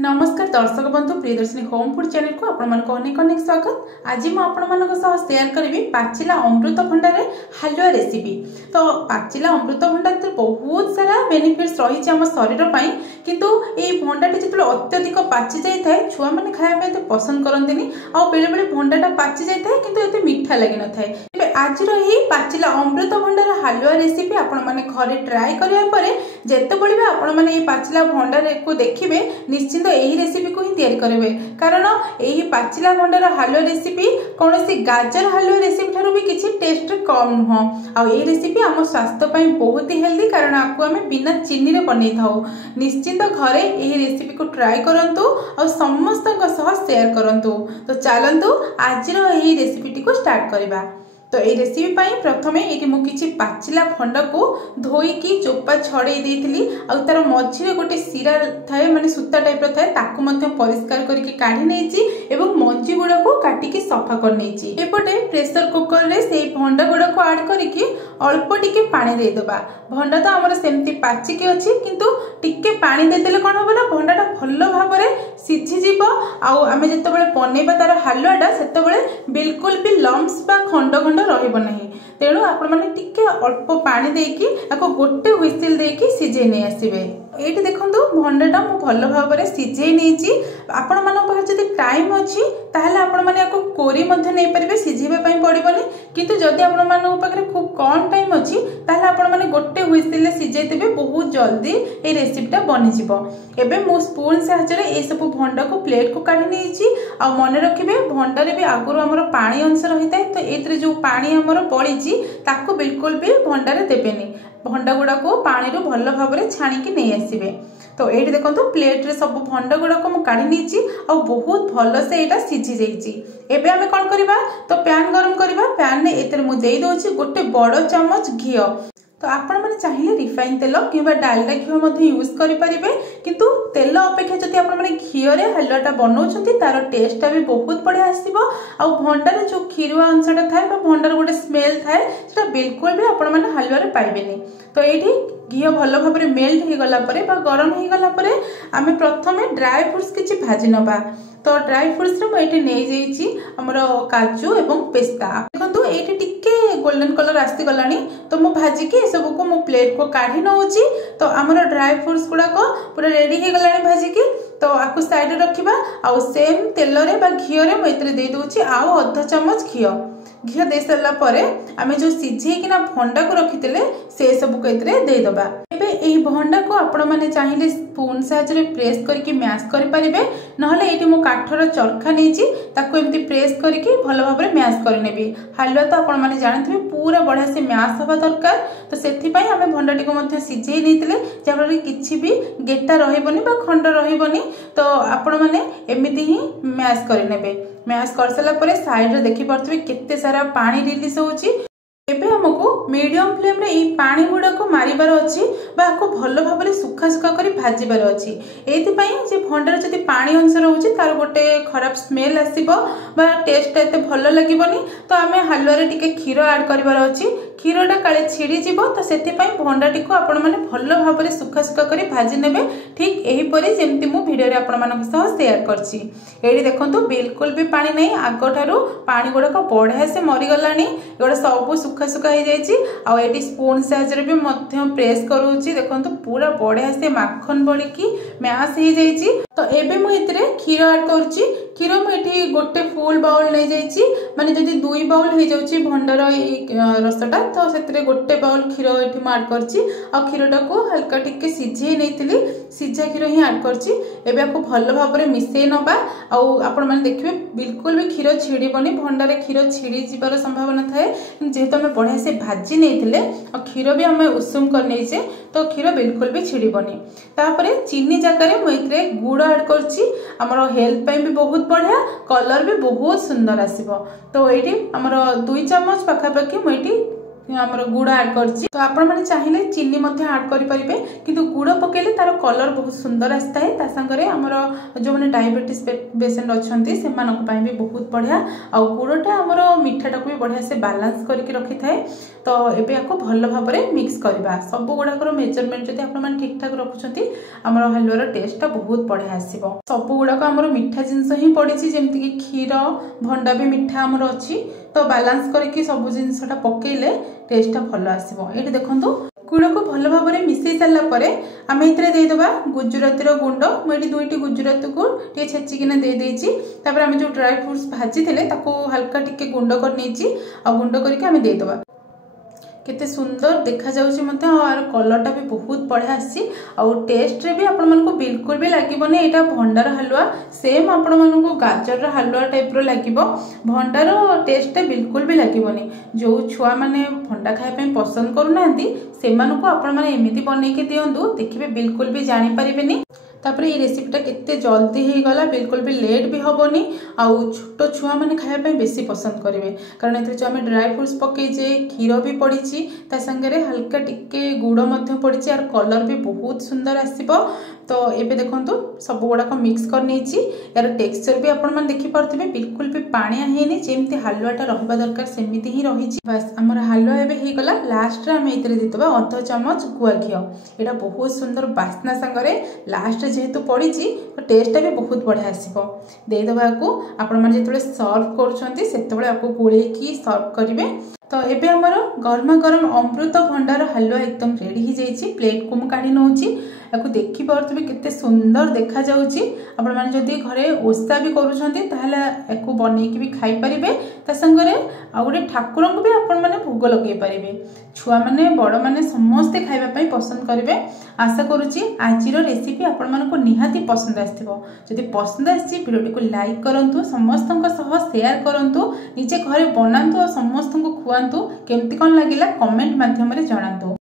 नमस्कार दर्शक बंधु प्रियदर्शिनी होम फूड चैनल को अनेक अनेक स्वागत। आज मुझे शेयर करी पाचिला अमृतभंडार हलुआ रेसिपी। तो पाचिला अमृतभंडार बहुत सारा बेनिफिट्स रही आम शरीर पर, किंतु ये भंडाटी जो अत्यधिक पाचि जाए छुआ मैंने खाया तो पसंद करते आ बेले बेले भंडाटा पाचि जाए किंतु एते मीठा लगी न था। आज पाचिला अमृतभंडार हलुआ रेसिपी आपण मैंने घरे ट्राए कराया जितेबले भी आपण मैंने पाचिला भंडार को देखिए निश्चिंत यही रेसिपी को ही तैयारी करेंगे, कारण यही पाचिला भंडार हलुआ रेसिपी कौन सी गाजर हलुआ रेसिपी ठारू भी किसी टेस्ट कम नुह। आ रेसिपी आम स्वास्थ्य बहुत ही हेल्दी, कारण आपको आम बिना चीनी रे बनै थाउ। निश्चिंत घरे यही रेसिपी को ट्राए करंतु और समस्त शेयर करंतु। तो चलंतु आज यही रेसिपी को स्टार्ट करबा। तो ये रेसिपी प्रथमे ये मुझे पाचिला भंडा को धोईकी चोपा छड़े देती और तार मझे गोटे सिरा थाए माने सूता टाइप थाए ताकू परिष्कार करके काढ़ी नहीं एवं मंजी गुड़ा को काटिकी सफा कर नहीं। एपटे प्रेशर कुकर रे से भंडा गुड़ा को ऐड करके अल्प टिके पानी देदेबा। भंडा तो आमर सेमती पाचिकी अच्छी, किंतु टिके पानी देदेले कौन हम ना भंडाटा भल भाव सीझीज। आम जो बनैबा तार हलुआटा से बिल्कुल भी लम्स बा खंड खंड तेणु आपण मैंने टिके अल्प पानी देकी गोटे हुइसिल देकी सिझे नहीं आसबे। ये देखो भंडाटा मु भल भाव सिझे नहीं। आपण मान जदि टाइम अच्छी ताहले आपण माने को कोरी मध्ये नहीं पारे सिझेबा पड़ोनी, किंतु जदि आपण मान पाखे खूब कम टाइम अच्छी ताहले आपण माने गोटे हुइसिल सिझे देबे, बहुत जल्दी ये रेसिपीटा बनी जिवो। एबे मु स्पून साहाय्य ए सब भंडा को प्लेट को काढी नेछि। आ मन रखिबे भंडारे भी आगुर हमर पानी अंश रही था, तो एतरे जो पानी हमर पड़ीछि ताको बिल्कुल भी भंडारे देबेनी। भंडा गुड़ा को पानी रू भल भाव छाणिकी नहीं आसबे। तो ये देखो प्लेट रे सब भंडा गुड़ा को मुझे काढ़ी नहीं और बहुत भल से यहाँ सीझी जाइए। एबे आमे कौन करबा, तो पैन गरम करबा। पैन में एतरे मु देई दोछि गोटे बड़ चम्मच घी। तो आपण मैंने चाहिए रिफाइन तेल कि डालडा घी यूज करें, किंतु तेल अपेक्षा जब आप घी हलुआटा बनाऊँ तार टेस्टा भी बहुत बढ़िया आसो। आ भंडार जो खीरुआ अंशटा थाए भंडार गोटे स्मेल थाए से बिल्कुल भी आपण मैंने हलुआ पाइबेनी। तो ये घी भल भाव मेल्ट हो गला गरम हो गला आम प्रथम ड्राई फ्रुट्स किसी भाजी नवा। तो ड्राई फ्रुट्स मुझे नहीं जामर काजू एवं पेस्ता। देखो ये टिके गोल्डन कलर आसी गलानी, तो मु भाजिकी सब को मु प्लेट को काढ़ी नौची। तो आमर ड्राई फ्रुट्स गुड़ाक पूरा रेडी हो गलानी भाजिकी। तो आपको साइड रखा आउ सेम तेल घी मुझे दे दूची आउ अध चम्मच घी दे सारा आम जो सीझेकिना भंडा को रखी से सब को देदेबा। एबे भंडा को आपण मैंने चाहिए स्पून साहाय्य प्रेस करके मैश करें, नहले ये मो काठर चरखा नहीं प्रेस करके भल भाव मैश करनेबी। हलुआ तो आपण मैंने जानते पूरा बढ़िया से मैश हवा दरकार। तो से आम भंडाटी को सीझे नहीं जहाँफल कि भी गेटा रही खंड रही। तो आपण मैंने एमती ही मैश करने। मैश कर सारा साइड रे देखि पारथबे केते सारा पानी रिलीज होची। एबे हमको मीडियम फ्लेम रे ई पानी गुड़ा को मारिबार अच्छी को भल भाव सुखा सुखा कर भाजबार अच्छी। एथिपाई जे भंडार जदि पानी अंश रोचे तार गोटे खराब स्मेल आसीबो बा टेस्ट एते भल लागिबोनी। तो आमे हलुआ रे टिके क्षीर ऐड करबार अच्छी। क्षीरटा काले छिड़ी जीवो, तो सेथिपाई भंडाटी को आपण माने भल भाव सुखा सुखा कर भाजी नेबे, ठीक एही परि जेमति मु वीडियो रे आपण मानक सह शेयर करछि। एडी देखंतु बिल्कुल भी पानी नहीं, आगठारु पानी गुड़ा को बढ़िया से मरी गलानी। एगोडा सब सुखा सुखा हो जाइए। आ ये स्पून साहाय्य भी प्रेस करूची। देखो पूरा बढ़िया से माखन बड़ी मैश हो जाइए। तो एबे मुझे क्षीर ऐड करुच्ची। क्षीर मुझे गोटे फुल बाउल नहीं जाइए, माने जदि 2 बाउल हो जाउची भंडार रसटा तो से गोटे बाउल क्षीर ये ऐड करची। आ क्षीरटा को हल्का टिके सीझे नहीं, सीझा क्षीर ही ऐड करची। एबे आपको भल भाव मिसई नबा। आपण मैंने देखिए बिल्कुल भी क्षीर छिड़बनी, भंडार क्षीर छिड़ी जीवार संभावना थाए, जेहेतु आम बढ़िया से भाजी नहीं और क्षीर भी आम उषुम कर नहीं, तो क्षीर बिल्कुल भी छिड़बनी। तापरे चीनी जगह मुझे गुड़ ऐड करची। आमर हेल्थ पे भी बहुत बढ़िया, कलर भी बहुत सुंदर आसीबो। तो ये आमर 2 चम्मच पाखापाखि मुझे आमर गुड़ ऐड करची। तो आपण माने चाहिए चीनी ऐड करें, किंतु गुड़ पकेले तार कलर बहुत सुंदर आसता है। तांगे आमर जो मैंने डायबिटीज पेसेंट अच्छा से भी बहुत बढ़िया। आ गुड़टा आमर मिठाटा को भी बढ़िया से बालांस करके रखी थाए। तो एबे याको भल भाव मिक्स करवा सब गुड़ाकर मेजरमेंट जब आप ठीक ठाक रखुंट आम हलुआर टेस्ट बहुत बढ़िया आसो सब गुड़ाक आम मीठा जिनस ही पड़ी जमीक क्षीर भंडा भी मीठा आमर अच्छी तो बालांस करके सब जिनसा पकेले टेस्टा भल आसो। ये देखो गुड़ को भल भाव में मिसई सारापर आम देदेबा गुजराती गुंड मुझे दुईटी गुजराती को छेचिकिना देदेपर आम जो ड्राई फ्रुट्स भाजी थे हल्का टिके गुंड कर गुंड करके देदेबा केते सुंदर देखा जाउची मते और कलर टा भी बहुत बढ़िया आसी और टेस्ट रे भी आपण मन को बिल्कुल भी लागबोनी एटा भंडार हलवा सेम आपण मन को गाजर हलवा टाइप रो लागिबो भंडार टेस्ट टा बिल्कुल भी लागबोनी जो छुआ माने भंडा खाय पे पसंद करू नांदी सेमान को आपण माने एमिति बनै के दियंदु देखिबे बिल्कुल भी जानि परिबेनी। तापर ये रेसिपीटा केते जल्दी हो गला बिल्कुल भी लेट भी हेनी आउ छोट छुआ मैंने खायापी बेसी पसंद करेंगे कारण ये जो आम ड्राई फ्रुट्स पकईचे क्षीर भी पड़ी संगे हल्का टिके गुड़ पड़ी और कलर भी बहुत सुंदर आसो। तो ये देखो सब गुड़ाक मिक्स कर यार टेक्सचर भी आपण देखिपे बिल्कुल भी पानिया है जमी हालुआटा रहा दरकार सेमती ही रही बस आमर हालुआ एवं होगला लास्ट आम ये देदेबा अर्ध चामच गुआ घी यहाँ बहुत सुंदर बास्ना सांगरे लास्ट जेहेतु पड़ी तो टेस्टा भी बहुत बढ़िया आसो देदेबा को आपण जो सर्व कर गोलैकी सर्व करेंगे। तो ये आमर गरमा गरम अमृत भंडार हलुआ एकदम रेडी हो जाइए प्लेट को मुझे काढ़ी नौची या देखिपे केते सुंदर देखा जाउची आपण माने जदी घरे ओषा भी करूछंती बनईकी भी खाई पारिबे ता संगरे आ गोटे ठाकुर को भी आपण माने भोग लगे पारिबे छुआ माने बड़ माने समस्ते खाइबा पई पसंद करिवे। आशा करूची आजिर रेसिपी आपण मानको निहाती पसंद आस्थिबो जदी पसंद आसी वीडियो को लाइक करंतु समस्तन सह शेयर करंतु निजे घरे बनांतु और समस्तन को खुआंतु केमती कोन लागिला कमेंट माध्यम रे जणांतु।